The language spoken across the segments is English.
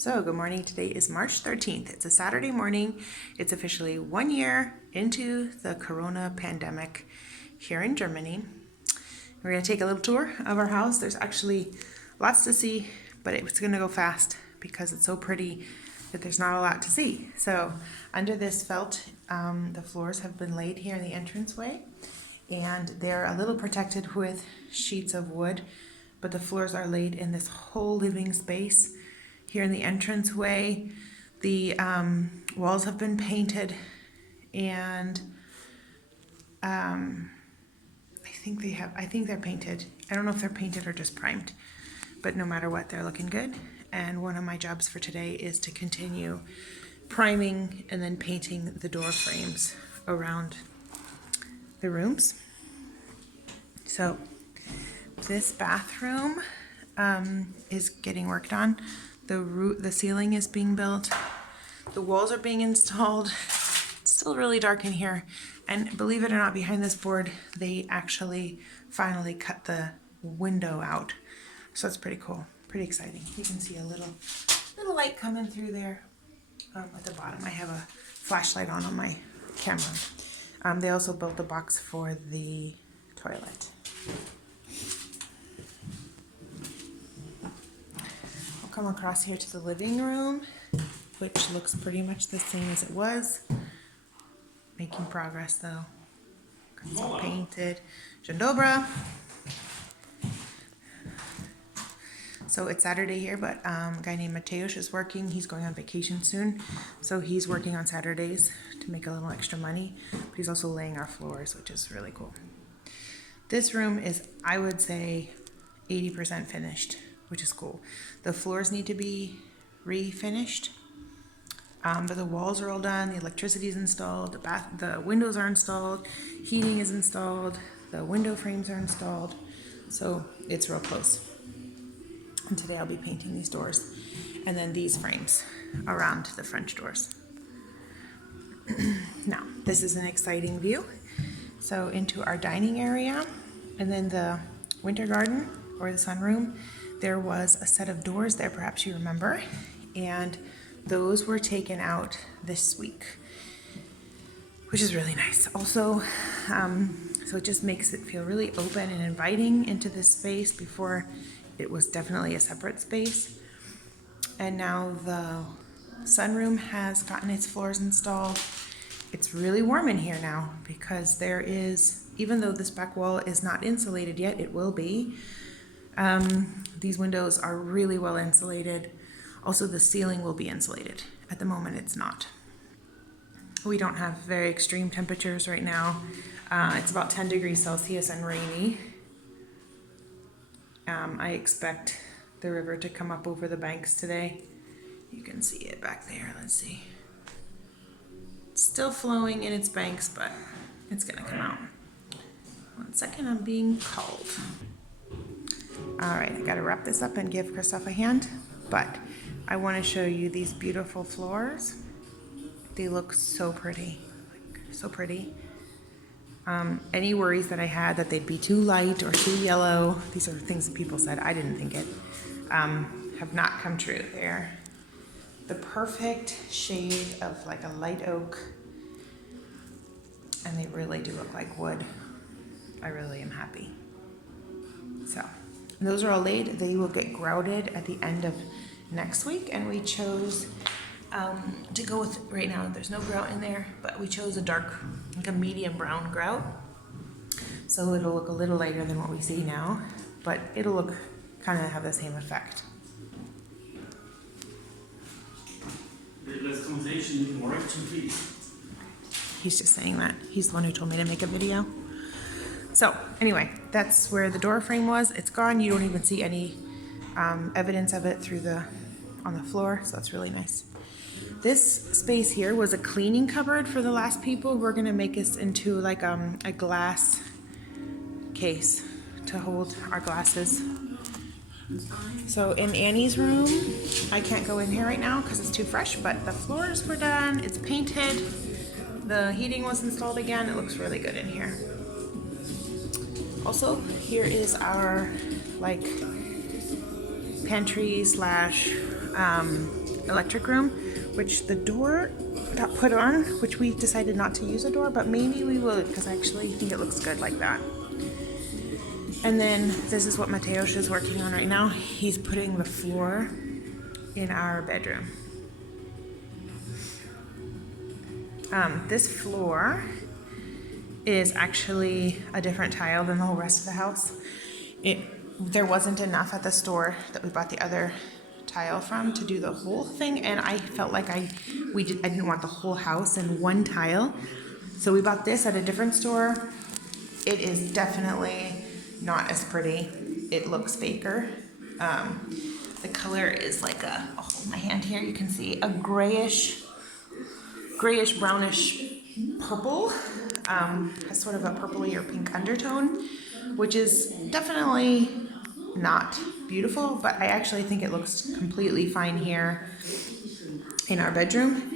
So good morning. Today is March 13th. It's a Saturday morning. It's officially 1 year into the corona pandemic here in Germany. We're going to take a little tour of our house. There's actually lots to see, but it's going to go fast because it's so pretty that there's not a lot to see. So under this felt, the floors have been laid here in the entranceway, and they're a little protected with sheets of wood, but the floors are laid in this whole living space. Here in the entranceway, the walls have been painted, and I think they're painted. I don't know if they're painted or just primed, but no matter what, they're looking good. And one of my jobs for today is to continue priming and then painting the door frames around the rooms. So this bathroom is getting worked on. The ceiling is being built. The walls are being installed. It's still really dark in here. And believe it or not, behind this board, they actually finally cut the window out. So it's pretty cool, pretty exciting. You can see a little light coming through there at the bottom. I have a flashlight on my camera. They also built a box for the toilet. Come across here to the living room, which looks pretty much the same as it was. Making progress though. It's all painted. Dzień dobry. So it's Saturday here, but a guy named Mateusz is working. He's going on vacation soon, so he's working on Saturdays to make a little extra money. But he's also laying our floors, which is really cool. This room is, I would say, 80% finished, which is cool. The floors need to be refinished, but the walls are all done. The electricity is installed. The windows are installed. Heating is installed. The window frames are installed. So it's real close. And today I'll be painting these doors and then these frames around the French doors. Now, this is an exciting view. So into our dining area, and then the winter garden or the sunroom. There was a set of doors there, perhaps you remember, and those were taken out this week, which is really nice. Also, so it just makes it feel really open and inviting into this space. Before, it was definitely a separate space. And now the sunroom has gotten its floors installed. It's really warm in here now because there is, even though this back wall is not insulated yet, it will be. These windows are really well insulated. Also, the ceiling will be insulated. At the moment, it's not. We don't have very extreme temperatures right now. It's about 10 degrees Celsius and rainy. I expect the river to come up over the banks today. You can see it back there. Let's see. It's still flowing in its banks, but it's gonna come out. 1 second, I'm being called. All right, I gotta wrap this up and give Christoph a hand, but I wanna show you these beautiful floors. They look so pretty, so pretty. Any worries that I had that they'd be too light or too yellow, these are things that people said, I didn't think it, have not come true. They're the perfect shade of like a light oak, and they really do look like wood. I really am happy. So those are all laid. They will get grouted at the end of next week, and we chose to go with, right now there's no grout in there, but we chose a dark, like a medium brown grout. So it'll look a little lighter than what we see now, but it'll look, kind of have the same effect. He's just saying that. He's the one who told me to make a video. So anyway, that's where the door frame was. It's gone. You don't even see any evidence of it on the floor, so that's really nice. This space here was a cleaning cupboard for the last people. We're gonna make this into like a glass case to hold our glasses. So in Annie's room, I can't go in here right now because it's too fresh, but the floors were done. It's painted. The heating was installed again. It looks really good in here. Also, here is our like pantry slash electric room, which the door got put on, which we decided not to use a door, but maybe we will because I actually think it looks good like that. And then this is what Mateusz is working on right now. He's putting the floor in our bedroom. This floor is actually a different tile than the whole rest of the house. There wasn't enough at the store that we bought the other tile from to do the whole thing, and I felt like I didn't want the whole house in one tile, so we bought this at a different store. It is definitely not as pretty. It looks faker. The color is like I'll hold my hand here, you can see a grayish brownish purple, has sort of a purpley or pink undertone, which is definitely not beautiful, but I actually think it looks completely fine here in our bedroom.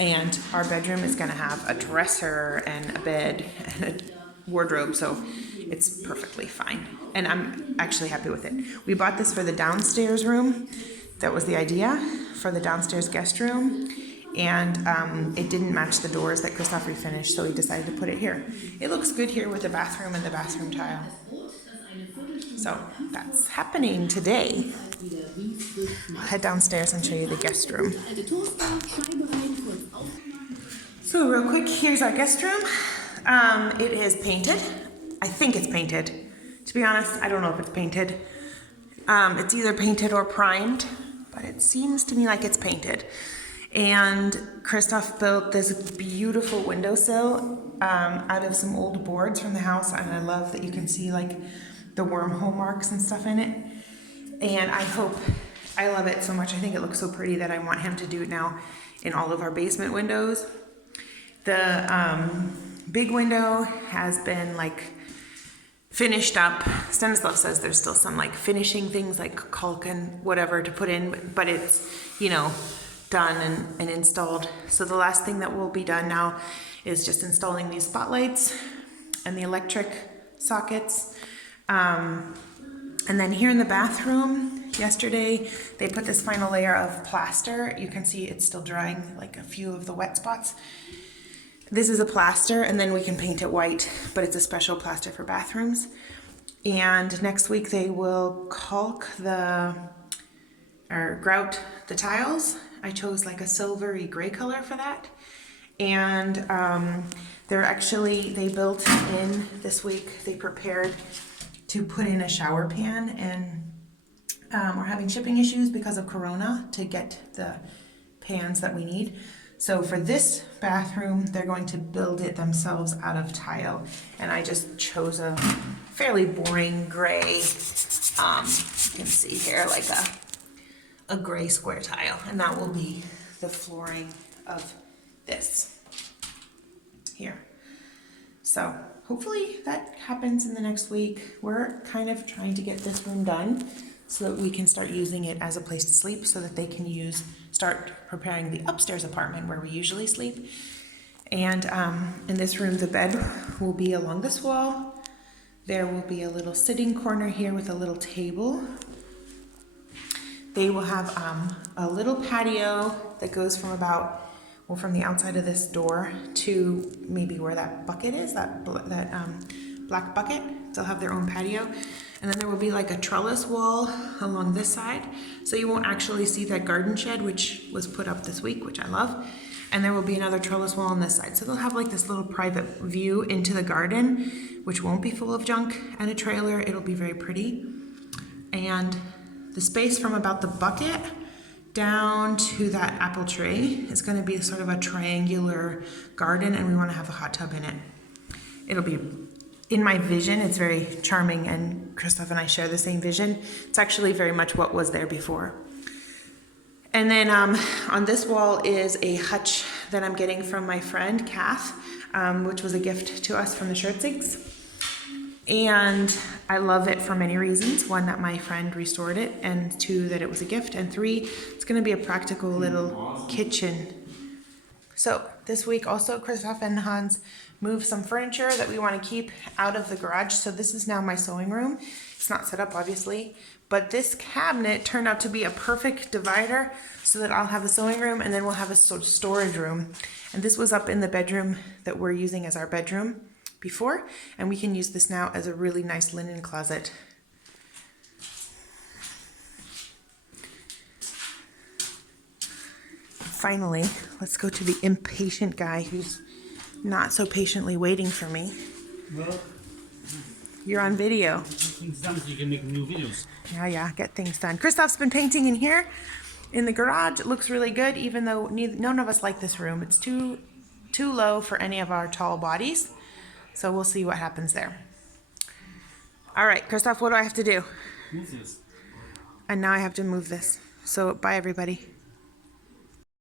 And our bedroom is going to have a dresser and a bed and a wardrobe, so it's perfectly fine. And I'm actually happy with it. We bought this for the downstairs room. That was the idea, for the downstairs guest room. And it didn't match the doors that Christoph refinished, so he decided to put it here. It looks good here with the bathroom and the bathroom tile. So that's happening today. I'll head downstairs and show you the guest room. So real quick, here's our guest room. It is painted. I think it's painted. To be honest, I don't know if it's painted. It's either painted or primed, but it seems to me like it's painted. And Christoph built this beautiful windowsill out of some old boards from the house, and I love that you can see like the wormhole marks and stuff in it. And I love it so much. I think it looks so pretty that I want him to do it now in all of our basement windows. The big window has been like finished up. Stanislav says there's still some like finishing things like caulk and whatever to put in, but it's, done and installed. So the last thing that will be done now is just installing these spotlights and the electric sockets. And then here in the bathroom, yesterday they put this final layer of plaster. You can see it's still drying, like a few of the wet spots. This is a plaster, and then we can paint it white, but it's a special plaster for bathrooms. And next week they will caulk grout the tiles. I chose like a silvery gray color for that. And they built in this week, they prepared to put in a shower pan, and we're having shipping issues because of Corona to get the pans that we need. So for this bathroom, they're going to build it themselves out of tile. And I just chose a fairly boring gray, you can see here, like a gray square tile. And that will be the flooring of this here. So hopefully that happens in the next week. We're kind of trying to get this room done so that we can start using it as a place to sleep, so that they can start preparing the upstairs apartment where we usually sleep. And in this room, the bed will be along this wall. There will be a little sitting corner here with a little table. They will have a little patio that goes from from the outside of this door to maybe where that bucket is, that black bucket. They'll have their own patio. And then there will be like a trellis wall along this side. So you won't actually see that garden shed, which was put up this week, which I love. And there will be another trellis wall on this side. So they'll have like this little private view into the garden, which won't be full of junk and a trailer. It'll be very pretty. And the space from about the bucket down to that apple tree is going to be sort of a triangular garden, and we want to have a hot tub in it. It'll be, in my vision, it's very charming, and Christoph and I share the same vision. It's actually very much what was there before. And then on this wall is a hutch that I'm getting from my friend Kath, which was a gift to us from the Scherzigs. And I love it for many reasons. One, that my friend restored it, and two, that it was a gift, and three, it's going to be a practical little kitchen. So this week also, Christoph and Hans moved some furniture that we want to keep out of the garage. So this is now my sewing room. It's not set up, obviously, But this cabinet turned out to be a perfect divider so that I'll have a sewing room and then we'll have a storage room. And this was up in the bedroom that we're using as our bedroom before, and we can use this now as a really nice linen closet. Finally, let's go to the impatient guy who's not so patiently waiting for me. Well, you're on video. things done so you can make new videos. Yeah, get things done. Christoph's been painting in here in the garage. It looks really good, even though none of us like this room. It's too low for any of our tall bodies. So we'll see what happens there. All right, Christoph, what do I have to do? Move this. And now I have to move this. So bye, everybody.